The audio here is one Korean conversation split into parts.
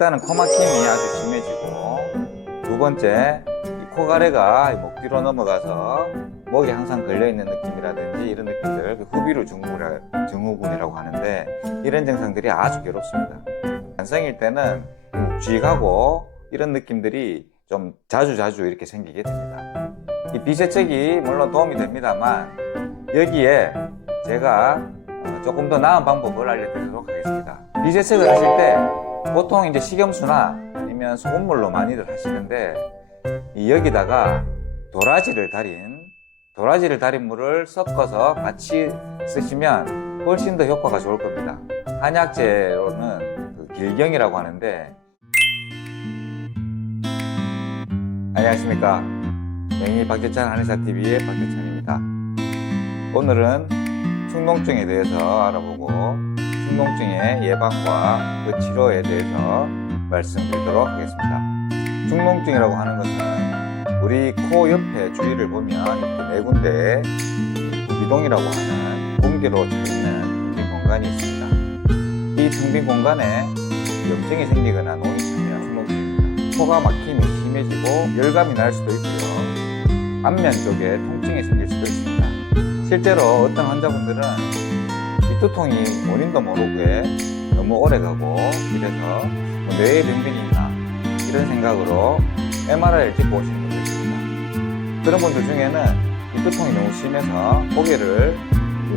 일단은 코 막힘이 아주 심해지고, 두 번째, 이 코가래가 목 뒤로 넘어가서 목에 항상 걸려있는 느낌이라든지 이런 느낌들, 그 후비루 증후군이라고 하는데, 이런 증상들이 아주 괴롭습니다. 만성일 때는 묵직하고 이런 느낌들이 좀 자주 이렇게 생기게 됩니다. 이 비세척이 물론 도움이 됩니다만, 여기에 제가 조금 더 나은 방법을 알려드리도록 하겠습니다. 비세척을 하실 때 보통 이제 식염수나 아니면 소금물로 많이들 하시는데, 여기다가 도라지를 달인 물을 섞어서 같이 쓰시면 훨씬 더 효과가 좋을 겁니다. 한약재로는 그 길경이라고 하는데, 안녕하십니까. 명의 박재찬 한의사TV의 박재찬입니다. 오늘은 축농증에 대해서 알아보고 축농증의 예방과 그 치료에 대해서 말씀드리도록 하겠습니다. 축농증이라고 하는 것은 우리 코 옆에 주위를 보면 이렇게 네 군데에 부비동이라고 하는 공기로 차있는 빈 공간이 있습니다. 이 텅 빈 공간에 염증이 생기거나 농이 차면 축농증입니다. 코가 막힘이 심해지고 열감이 날 수도 있고요. 안면 쪽에 통증이 생길 수도 있습니다. 실제로 어떤 환자분들은 이 두통이 원인도 모르게 너무 오래 가고 이래서 뇌에 병변이 있나 이런 생각으로 MRI를 찍고 오시는 분들 있습니다. 그런 분들 중에는 이 두통이 너무 심해서 고개를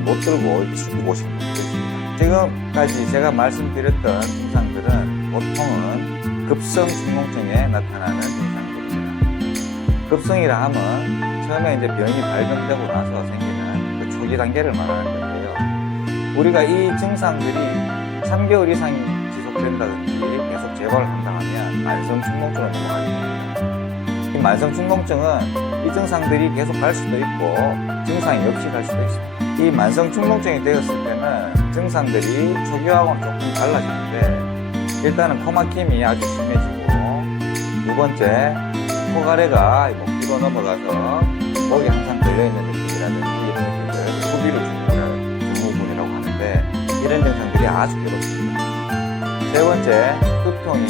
못 들고 이렇게 숙이고 오시는 분들도 있습니다. 지금까지 제가 말씀드렸던 증상들은 보통은 급성 축농증에 나타나는 증상들입니다. 급성이라 하면 처음에 이제 병이 발병되고 나서 생기는 그 초기 단계를 말하는 건데요. 우리가 이 증상들이 3개월 이상 지속된다든지 계속 재발을 한다면 만성 축농증으로 넘어가게 됩니다. 이 만성 축농증은 이 증상들이 계속 갈 수도 있고 증상이 없이 갈 수도 있습니다. 이 만성 축농증이 되었을 때는 증상들이 초기하고는 조금 달라지는데, 일단은 코 막힘이 아주 심해지고, 두 번째, 코가래가 목 뒤로 넘어가서 목에 항상 걸려있는 느낌이라든지 이런 느낌들, 후비루 증후군이라고 하는데, 이런 증상들이 아주 괴롭습니다. 세 번째, 두통이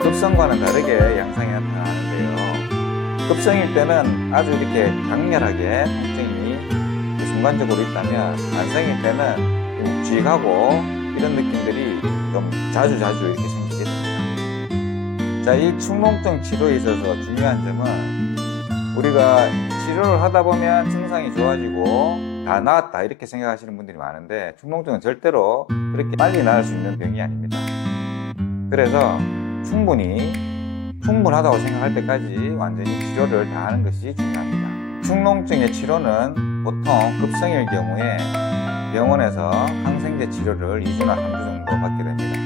급성과는 다르게 양상이 나타나는데요. 급성일 때는 아주 이렇게 강렬하게 통증이 순간적으로 있다면, 만성일 때는 묵직하고 이런 느낌들이 좀 자주 이렇게 생기게 됩니다. 자, 이 축농증 치료에 있어서 중요한 점은, 우리가 치료를 하다 보면 증상이 좋아지고 다 나았다 이렇게 생각하시는 분들이 많은데, 축농증은 절대로 그렇게 빨리 나을 수 있는 병이 아닙니다. 그래서 충분하다고 생각할 때까지 완전히 치료를 다 하는 것이 중요합니다. 축농증의 치료는 보통 급성일 경우에 병원에서 항생제 치료를 2주나 3주 정도 받게 됩니다.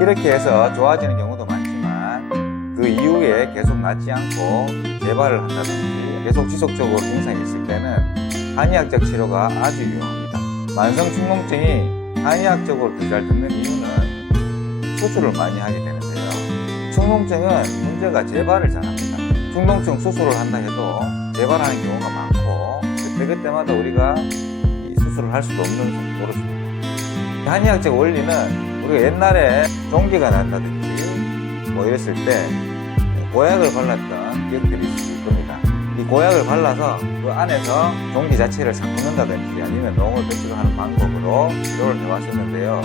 이렇게 해서 좋아지는 경우도 많지만, 그 이후에 계속 낫지 않고 재발을 한다든지 계속 지속적으로 증상이 있을 때는 한의학적 치료가 아주 유용합니다. 만성 축농증이 한의학적으로 더 잘 듣는 이유는 수술을 많이 하게 되는데요. 축농증은 문제가 재발을 잘합니다. 축농증 수술을 한다 해도 재발하는 경우가 많고, 그때마다 우리가 수술을 할 수도 없는 노릇입니다. 한의학적 원리는 우리가 옛날에 종기가 난다든지 뭐 이랬을 때 고약을 발랐던 기억들이 있을 겁니다. 이 고약을 발라서 그 안에서 종기 자체를 삭는다든지 아니면 농을 배출하는 방법으로 치료를 해왔었는데요.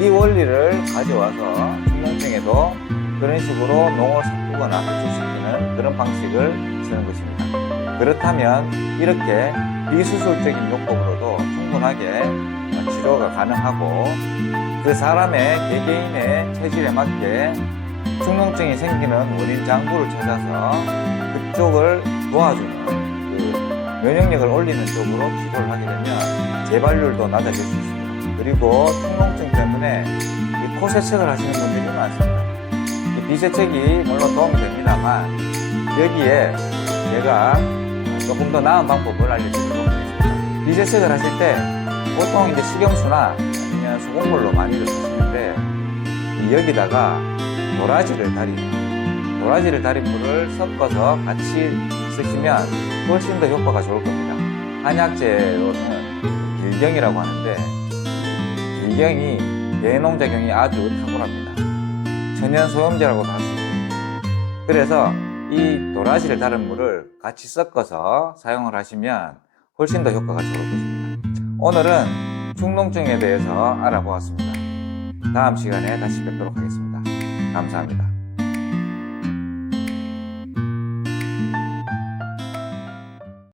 이 원리를 가져와서 축농증에도 그런 식으로 농을 삭거나 배출시키는 그런 방식을 쓰는 것입니다. 그렇다면 이렇게 비수술적인 요법으로도 충분하게 치료가 가능하고, 그 사람의 개개인의 체질에 맞게 축농증이 생기는 원인 장부를 찾아서 그쪽을 도와주는, 그 면역력을 올리는 쪽으로 치료를 하게 되면 재발률도 낮아질 수 있습니다. 그리고 축농증 때문에 이 코 세척을 하시는 분들이 많습니다. 이 비세척이 물론 도움이 됩니다만, 여기에 제가 조금 더 나은 방법을 알려드리도록 하겠습니다. 비세척을 하실 때 보통 이제 식염수나 아니면 소금물로 많이들 쓰시는데, 여기다가 도라지를 달인 물을 섞어서 같이 쓰시면 훨씬 더 효과가 좋을 겁니다. 한약재로는 길경이라고 하는데, 길경이 대농작용이 아주 탁월합니다. 천연소염제라고도 할 수 있습니다. 그래서 이 도라지를 다른 물을 같이 섞어서 사용을 하시면 훨씬 더 효과가 좋을 것입니다. 오늘은 축농증에 대해서 알아보았습니다. 다음 시간에 다시 뵙도록 하겠습니다. 감사합니다.